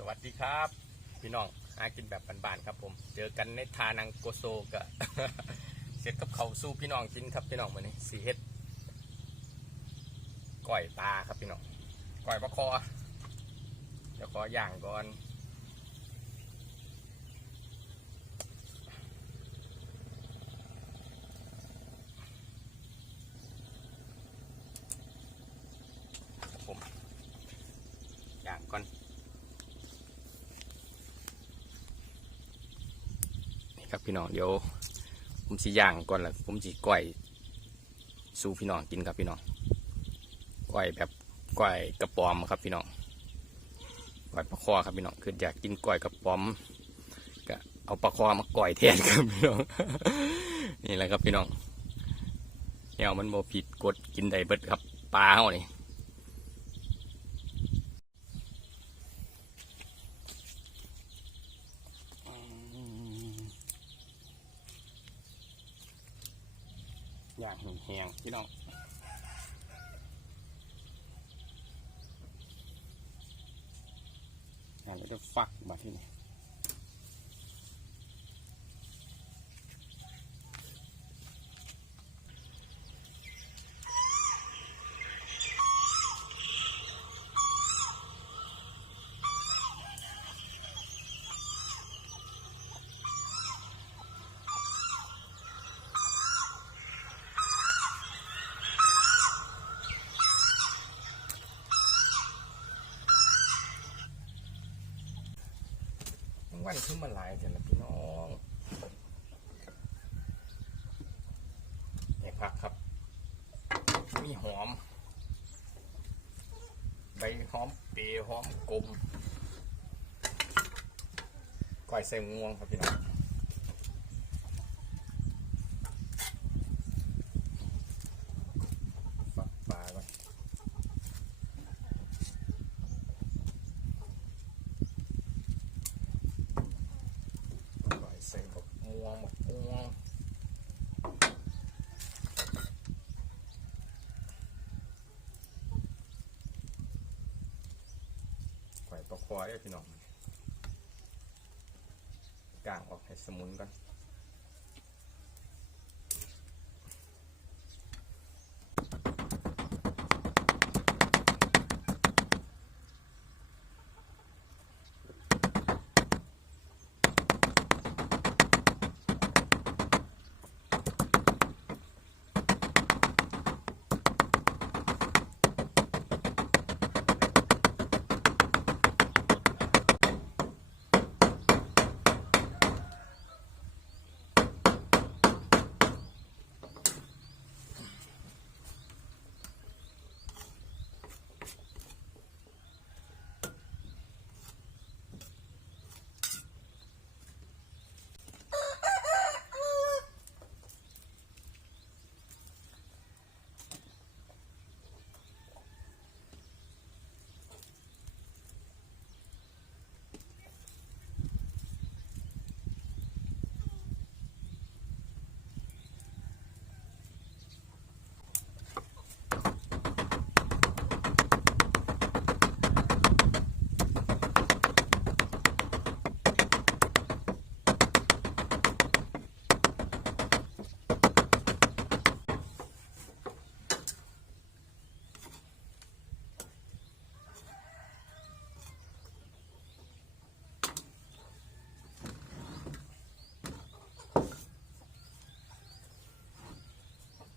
สวัสดีครับ พี่น้องหากินแบบบานๆครับผม เจอกันในทานังโกโซกะเสร็จกับเขาสู้พี่น้องกินครับพี่น้องวันนี้สีเฮ็ดก่อยปลาครับพี่น้องก่อยปลาคอเดี๋ยวขอย่างก่อนครับผมย่างก่อน นี่ ครับพี่น้องเดี๋ยว ผมสิย่างก่อนละผมสิก้อยสู่พี่น้องกินครับพี่น้องก้อยแบบก้อยกระป๋อมครับพี่น้องก้อยปลาคอครับพี่น้องคืออยากกินก้อยกระป๋อมก็เอาปลาคอมาก้อยแทนครับพี่น้องนี่แหละครับพี่น้องเนี่ยมันโมผิดกฎกินได้เบิดครับปลาเฮานี่ย่าง แหงพี่น้องแล้วจะฟักมาที่นี่ วันขึ้นมาหลายแต่ละพี่น้องเนี่ยผักครับ มีหอม ใบหอมเปียหอมกลมก้อยใส่งวงครับพี่น้องฝักปลาก่อนก้อยใส่บักม่ วงหมดวงไข่ปลาคอได้อพี่น้องกางออกให้สมุนก่อน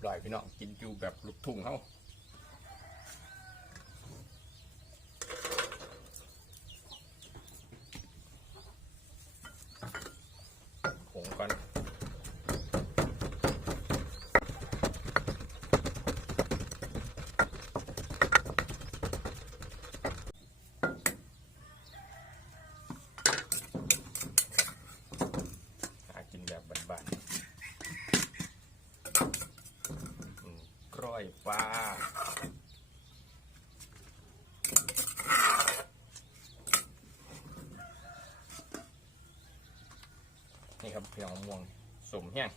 ร้อยพี่น้องกินอยู่แบบลูกทุ่งเขาผงก่อนหากินแบบบ้านๆ อืมกล้ อยปลานี่ครับพี่น้องม่วงสมแห้ง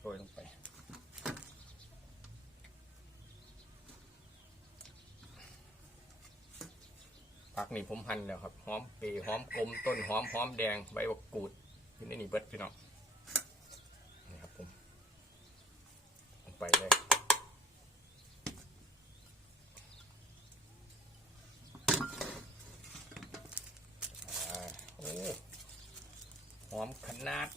โรยลงไปผักนี่ผมหั่นแล้วครับหอมเปรหอมกลมต้นหอมหอมแดงใบบักกูดอยู่ในนี่เบิดพี่น้องนี่ครับผมลง ไปเลยโอ้หอมขนาด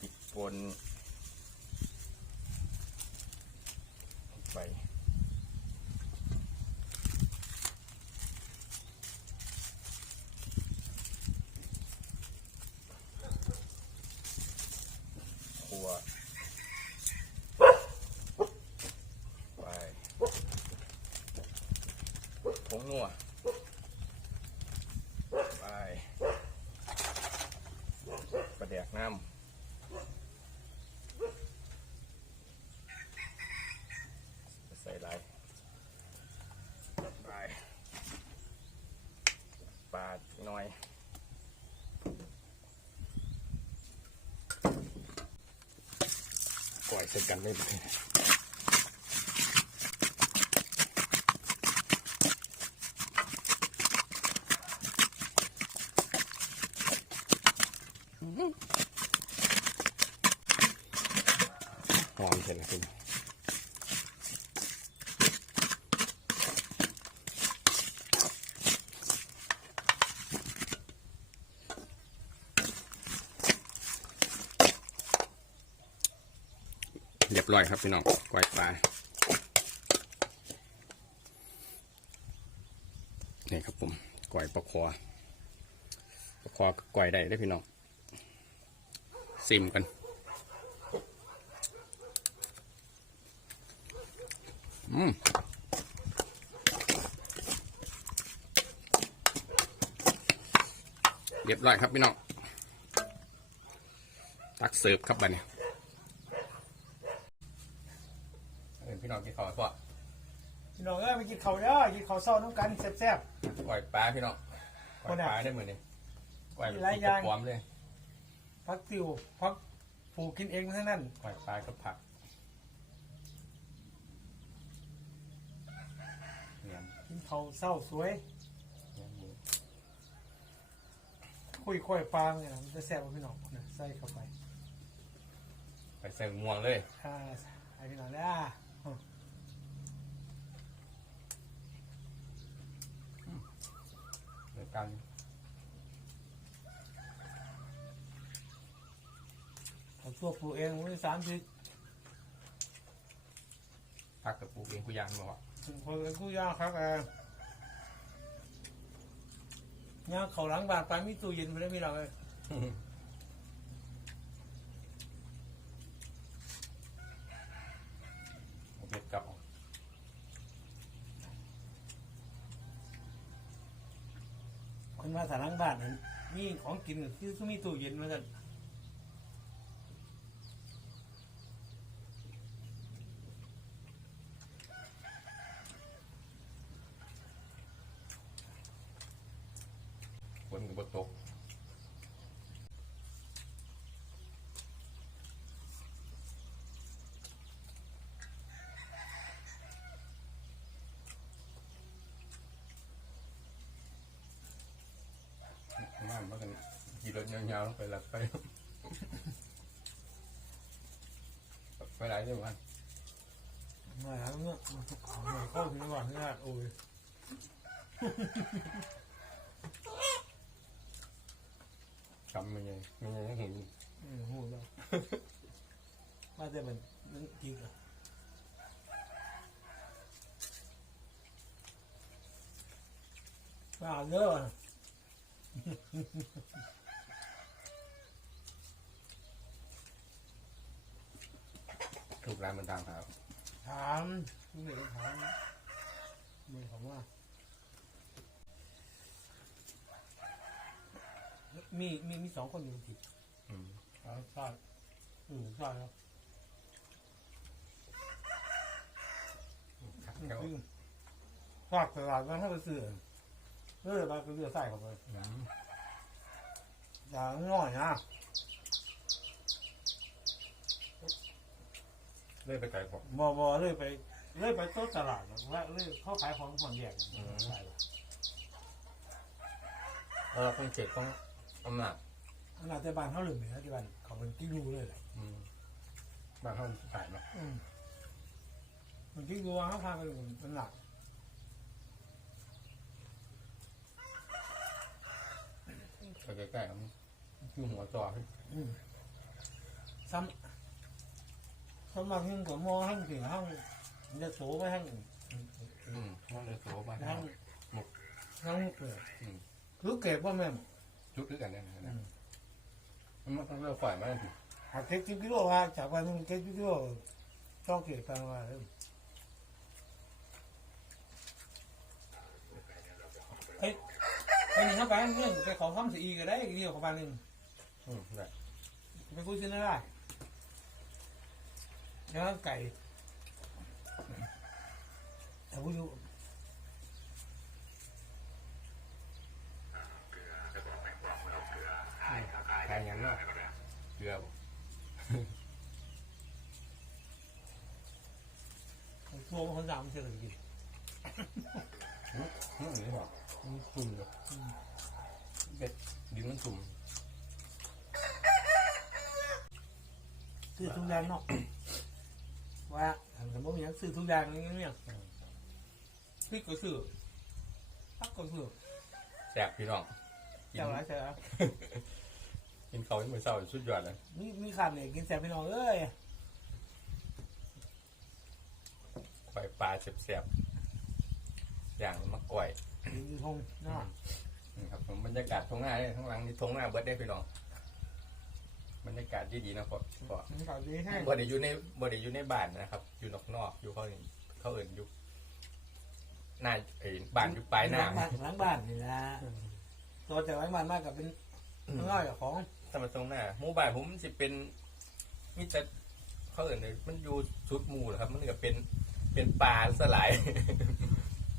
ปิดปนลงไป ครัวไปผงนัวไปประแดกน้ำใส่ไรไปปาดหน่อย ปล่อยเสร็จกันไม่ไปหอมเสร็จแล้วคุณ บร้อยครับพี่น้องกล้วยปลานี่ครับผมกล้วยปลาคอปลาคอกับกล้วยได้ได้พี่น้องซิมกันอืมเรียบร้อยครับพี่น้อง ตักเสิร์ฟครับบัดนี้เออพี่ น้องกินข้าวพ่อพี่น้องเอ้ยไปกินข้าวเด้อกินข้าวเช้าน้ำกันแซ่บกล้วยปลาพี่น้องกล้วยปลาได้เหมือนนี่กล้วยมีหลายอย่างพร้อมเลยๆพักติวพักปลูกกินเองทั้งนั้นกล้วยปลากับผักเนี่ยกินข้าวเช้าสวย เนี่ยหมูคุยค่อยปลาเนี่ยมันจะแซ่บกว่าพี่น้องนะใส่เข้าไปไปเสิร์ฟม่วงเลย อ่าให้พี่น้องได้อ่าเหมือนกันข้าวตัวปลูกเองวันที่สามสิบผักกับปลูกเองกูยางบอกว่าคนเป็นกู้ยากครับเออย่างเขาหลังบาดไปมีตู้เย็นไปได้มีเราเลย โอเคเก่า คนมาสารังบ้านนี่มีของกินที่มีตู้เย็นมาสั่น ฝนกับบตกมาเมื่อกัน ขี่รถยาวๆลงไปหลับไปไปไหนใช่ไหมมาแล้วเนี่ยมาเข้า ถึงก่อนนี่โอ้ยจำมันยังมันยังเห็นอืมโหแล้วมาแต่มันมันกินอะว่าเยอะลูกร้านมันดังครับ ถามนี่เด็กถามมือของว่า มีมีมีสองคนอยู่ผิดอืมอ๋อใช่อืมใช่ครับเดี๋ยวอืมฝากตลาดมันให้ไปซื้อเออไปไปเลือกใส่เข้าไปอืม อย่างน้อยนะ เลื่อยไปไกลพอบอบอเลยไปเลยไปโต๊ะตลาดแบบว่าเลยเขาขายของผ่อนแยกใช่ปะเออคนเจ็บต้องอำนาจขนาดแต่บ้านเขาลืมเลยนะที่บ้านเขาเป็นกิ้งรูเลยแหละอืมบ้านเขาผ่านเนาะอืมมันกิ้งรูว่าเขาพาไปเป็นหลักไปใกล้ๆครับคือหัวจอพี่อืมซ้ำซ้ำบางทีก็มองทั้งถึงห้างจะโสไปทั้งอืมว่าเลยโสมาทั้งหมกทั้งเกิดอืมคือเก็บว่าแม่นจุดด้วยกันได้ไหมนะมันต้องเลือกฝ่ายมาถึงหากเก็บสิบกิโลว่าจากวันนึงเก็บสิบกิโลช่องเก็บกันว่าเฮ้ยไปหนึ่งเข้าไปเรื่องไปขอคำสีอีก็ได้อีกเดียวกับบ้านหนึ่งอืมได้ไปคุยกันได้ แล้วไก่แต่ผู้อยู่ขายยังเนาะเกลือบ่ตัวมันคนสามเชื่อกันกินอืมอืมนี่หรอมันจุ่มเลยเป็ดดึงมันจุ่มซื้อทุกอย่างเนาะว่าทำสมมติอย่าง ซื้อทุกอย่างอย่างเงี้ยพริกก็ซื้อผักก็ซื้อแซ่บพี่น้องกินเจ้าไรเจ้ากินเขาวให้มือเศร้าสุดยอดเลยมีมีขันเนี่ยกินแซ่บพี่น้องเอ้ยปล่อยปลาแซ่บๆอย่างมะกล้วยกินอยู่ทงเนาะ นี่ครับผมบรรยากาศทงหน้าเนี่ยข้างหลังนี่ทงหน้าเบิร์ดได้พี่น้อง บรรยากาศดีๆนะพอพอมันก็ดีให้บ่ได้อยู่ในบ่ได้อยู่ในบ้านนะครับ อยู่นอกนอกๆอยู่เขาอื่นเขาเอื่นอยู่หน้าเอ้ยบ้านอยู่ปลายหน้าหลังบ้านหลังบ้านนี่นะตัวจากหลังบ้านมากกับเป็นน้อยกับของถ้ามาตรงหน้าหมู่บ้านผมสิเป็นมิแต่เขาเอื่นเลยมันอยู่ชุดหมู่เหรอครับ มันก็เป็นเป็นป่าสลาย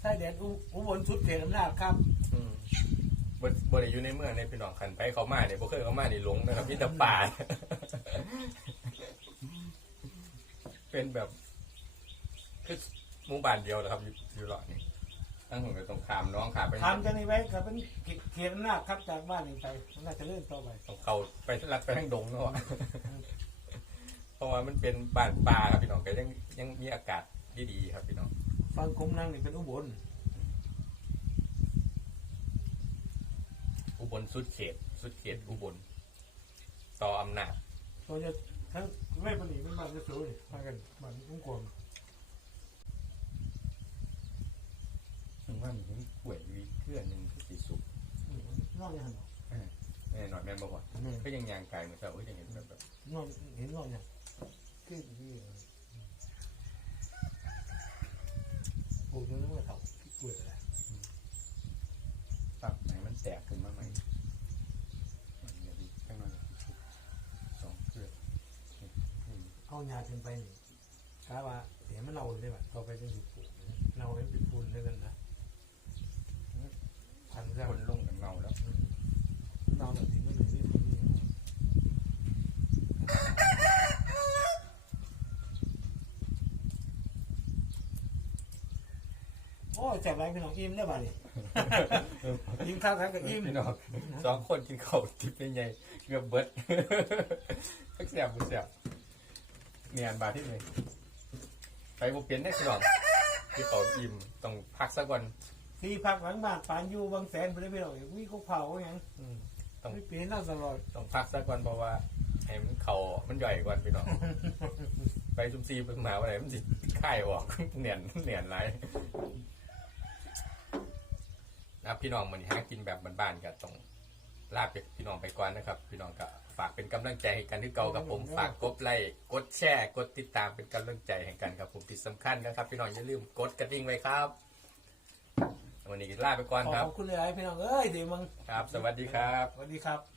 ใช่เด็ดอุอุบลชุดเขตอำนาจครับอืม บ่บ่ได้อยู่ในเมืองในพี่น้องคันไปเขามาเนี่ยบ่เคยเขามานี่หลงนะครับมีแต่ป่า เป็นแบบคือหมู่บ้านเดียวเหรอครับอยู่อยู่หลอดนี่ตั้งผมก็ต้องขามน้องขามไปทำจะนี่ไว้กับเป็นเขตอำนาจครับจากบ้านนี้ไปมันน่าจะเลื่อนต่อไปต้องเขาไปลัดไปทางดงเนาะเพราะว่ามันเป็นบ้านป่าครับพี่น้องก็ยังยังมีอากาศดีๆครับพี่น้องฟังคมนั่งนี่เป็นอุบล อุบ ลสุดเขต สุดเขตอุบล ต่ออำนาจตัวจะทั้งไม่ปนีเป็นบ้านจะสวยมากันบ้านอุ้งกวงถึงว่ามีป่วยวีเพื่อนหนึ่งที่สีสุกนอกยังแน่นอนแม่นบอกว่าก็ยังยางกายเหมือนเจ้าก็ยังเห็นแบบแบบนอกเห็นนอกยังขึ้นที่ปลูกจนเมื่อเขาปวดอะไร ตับไหนมันแตกขึ้นมาไหมอันนี้ดีข้างในสองเกลือ เอายาขึ้นไปนี่กะว่าเดี๋ยวมันเน่าเลยแบบต่อไปจะถูกปลูกเน่าเป็นฝุ่นด้วยกันนะพันเรื่องคนลงกับเงาแล้วเน่าแบบที่ไม่มีฝุ่นโอ้จับไรพี่น้องอิ่มได้ป่ะนี่อิ่มข้าวกันกับอิ่มพี่น้องสองคนกินข้าวทิพย์เป็นไงเกือบเบิดสักแสบบุแสบ เนียนบาทที่ไหนไปบุเปลี่ยนได้พี่น้องที่เขาอิ่มต้องพักสักวันที่พักหลังบ้านปานอยู่บางแสนไปได้พี่น้องวิ่งเขาเผาอย่างอืมต้องไม่เปลี่ยนน่าตลอดต้องพักสักวันเพราะว่าไอ้มันเขามันใหญ่กว่าพี่น้องไปจุมซีไปหมาอะไรมันสิค่ายออกเหนียนเหนียนไรนะครับพี่น้องมันนี้หากินแบบบ้านๆกันต้องลาไปพี่น้องไปก่อนนะครับ พี่น้องก็ ฝากเป็นกำลังใจให้กันที่เก่ากับผมฝากกดไลค์กดแชร์กดติดตามเป็นกำลังใจให้กันครับผมที่สำคัญนะครับ พี่น้องอย่าลืมกดกระดิ่งไว้ครับ วันนี้ลาไปก่อนขครับอบคุณเลยพี่น้องเอ้ยเดี๋ยวมึงครับ สวัสดีครับ สวัสดีครับ